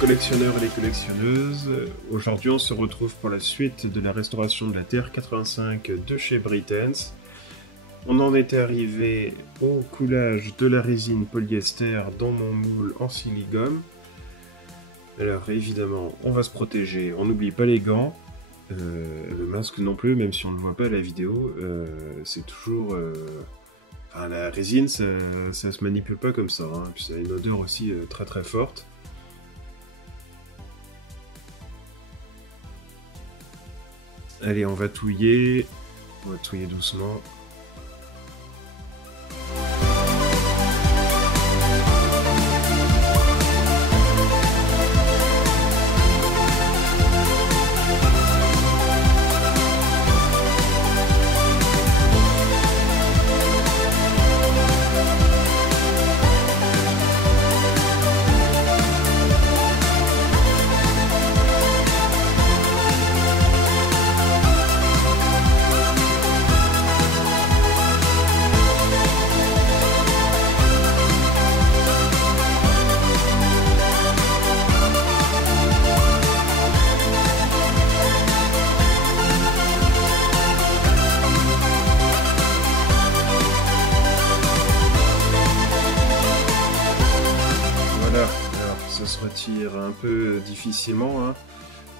collectionneurs et les collectionneuses, aujourd'hui on se retrouve pour la suite de la restauration de la Terre 85 de chez Britains. On en était arrivé au coulage de la résine polyester dans mon moule en silicone. Alors évidemment on va se protéger, on n'oublie pas les gants, le masque non plus, même si on ne le voit pas à la vidéo, c'est toujours... Enfin, la résine ça se manipule pas comme ça, hein. Puis ça a une odeur aussi très très forte. Allez, on va touiller doucement. Ça se retire un peu difficilement, hein.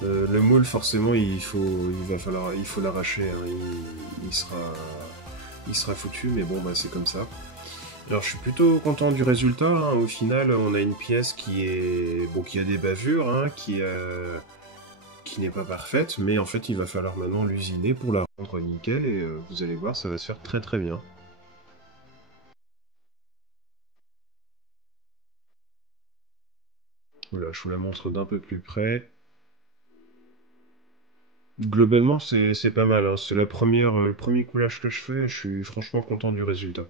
Le moule forcément il faut l'arracher, hein. Il sera foutu, mais bon bah c'est comme ça. Alors je suis plutôt content du résultat, hein. Au final on a une pièce qui a des bavures, hein, qui n'est pas parfaite, mais en fait il va falloir maintenant l'usiner pour la rendre nickel, et vous allez voir, ça va se faire très très bien. Voilà, je vous la montre d'un peu plus près. Globalement, c'est pas mal, hein. C'est le premier coulage que je fais, je suis franchement content du résultat.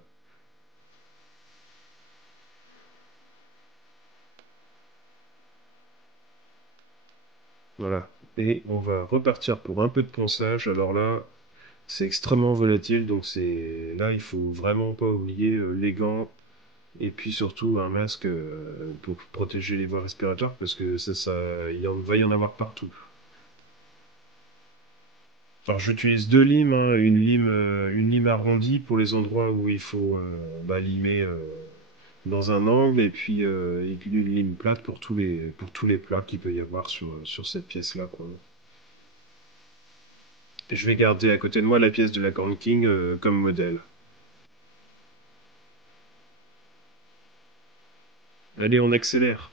Voilà. Et on va repartir pour un peu de ponçage. Alors là, c'est extrêmement volatile, donc là, il faut vraiment pas oublier les gants et puis surtout un masque pour protéger les voies respiratoires, parce que va y en avoir partout. Alors j'utilise deux limes, hein, une lime arrondie pour les endroits où il faut limer dans un angle, et puis une lime plate pour tous les plats qu'il peut y avoir sur cette pièce-là, quoi. Et je vais garder à côté de moi la pièce de la Corn King comme modèle. Allez, on accélère.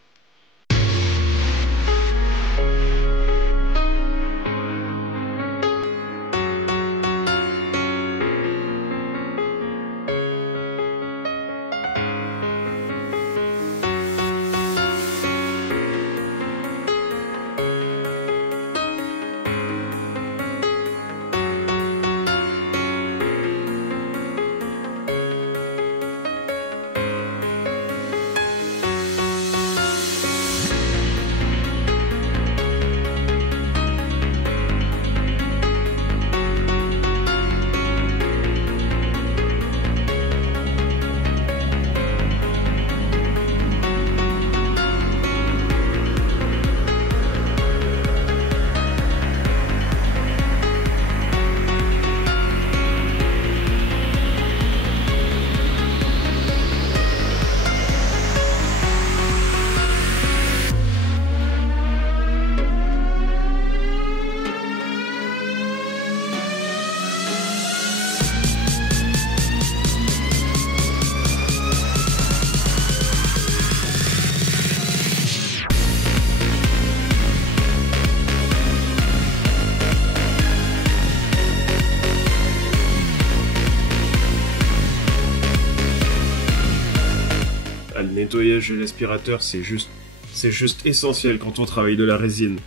Le nettoyage de l'aspirateur, c'est juste essentiel quand on travaille de la résine.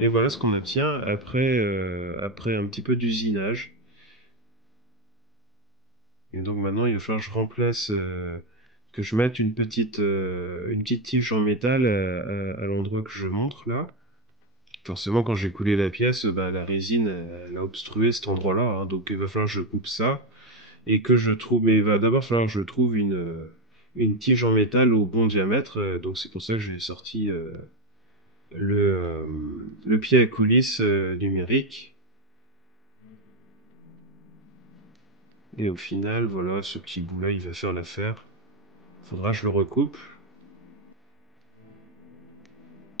Et voilà ce qu'on obtient après un petit peu d'usinage. Et donc maintenant, il va falloir que je remplace, que je mette une petite tige en métal à l'endroit que je montre là. Forcément, quand j'ai coulé la pièce, bah, la résine, elle a obstrué cet endroit-là, hein, donc il va falloir que je coupe ça et que je trouve. Mais il va d'abord falloir que je trouve une tige en métal au bon diamètre. Donc c'est pour ça que j'ai sorti le, euh, le pied à coulisse numérique. Et au final, voilà, ce petit bout-là, il va faire l'affaire. Faudra que je le recoupe.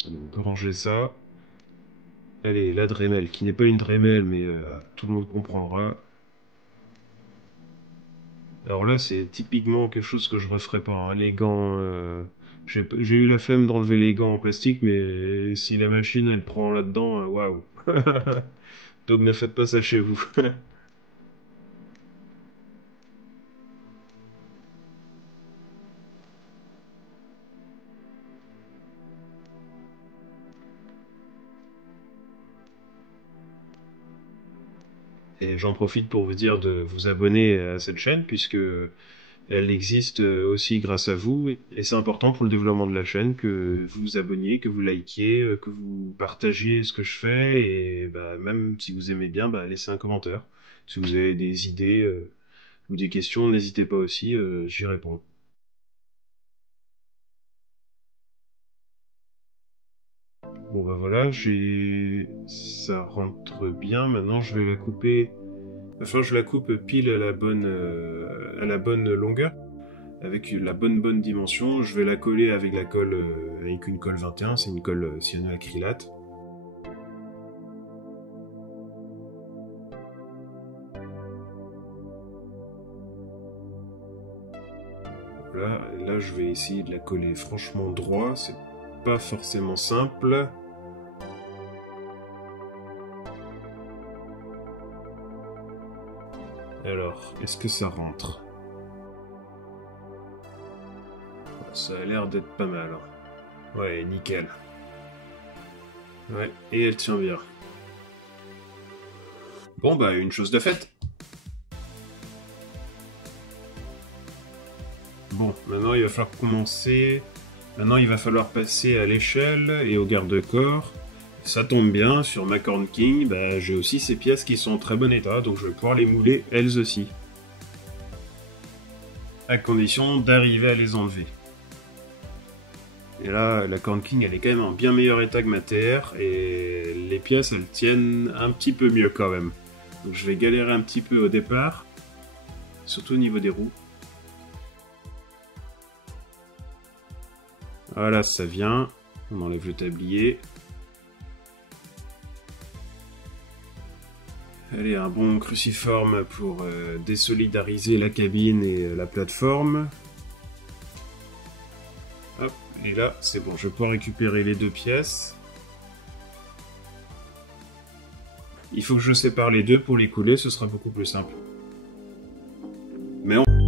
Allez, on peut ranger ça. Allez, la Dremel, qui n'est pas une Dremel, mais tout le monde comprendra. Alors là, c'est typiquement quelque chose que je referais pas, hein. Les gants, j'ai eu la flemme d'enlever les gants en plastique, mais si la machine elle prend là-dedans, waouh. Donc ne faites pas ça chez vous. Et j'en profite pour vous dire de vous abonner à cette chaîne, puisque elle existe aussi grâce à vous, et c'est important pour le développement de la chaîne que vous vous abonniez, que vous likiez, que vous partagiez ce que je fais, et bah, même si vous aimez bien, bah, laissez un commentaire. Si vous avez des idées ou des questions, n'hésitez pas aussi, j'y réponds. Bon bah voilà, ça rentre bien, maintenant je vais la couper, enfin je la coupe pile à la bonne longueur, avec la bonne dimension. Je vais la coller avec la colle, avec une colle 21, c'est une colle cyanoacrylate. Voilà, là je vais essayer de la coller franchement droit, c'est pas forcément simple. Alors, est-ce que ça rentre? Ça a l'air d'être pas mal, hein. Ouais, nickel. Ouais, et elle tient bien. Bon bah, une chose de faite. Bon, maintenant il va falloir commencer. Maintenant il va falloir passer à l'échelle et au garde-corps. Ça tombe bien, sur ma Corn King, bah, j'ai aussi ces pièces qui sont en très bon état, donc je vais pouvoir les mouler elles aussi. À condition d'arriver à les enlever. Et là, la Corn King, elle est quand même en bien meilleur état que ma TR, et les pièces, elles tiennent un petit peu mieux quand même. Donc je vais galérer un petit peu au départ, surtout au niveau des roues. Voilà, ça vient. On enlève le tablier. Allez, un bon cruciforme pour désolidariser la cabine et la plateforme. Hop, et là, c'est bon, je vais pouvoir récupérer les deux pièces. Il faut que je sépare les deux pour les couler, ce sera beaucoup plus simple. Mais on...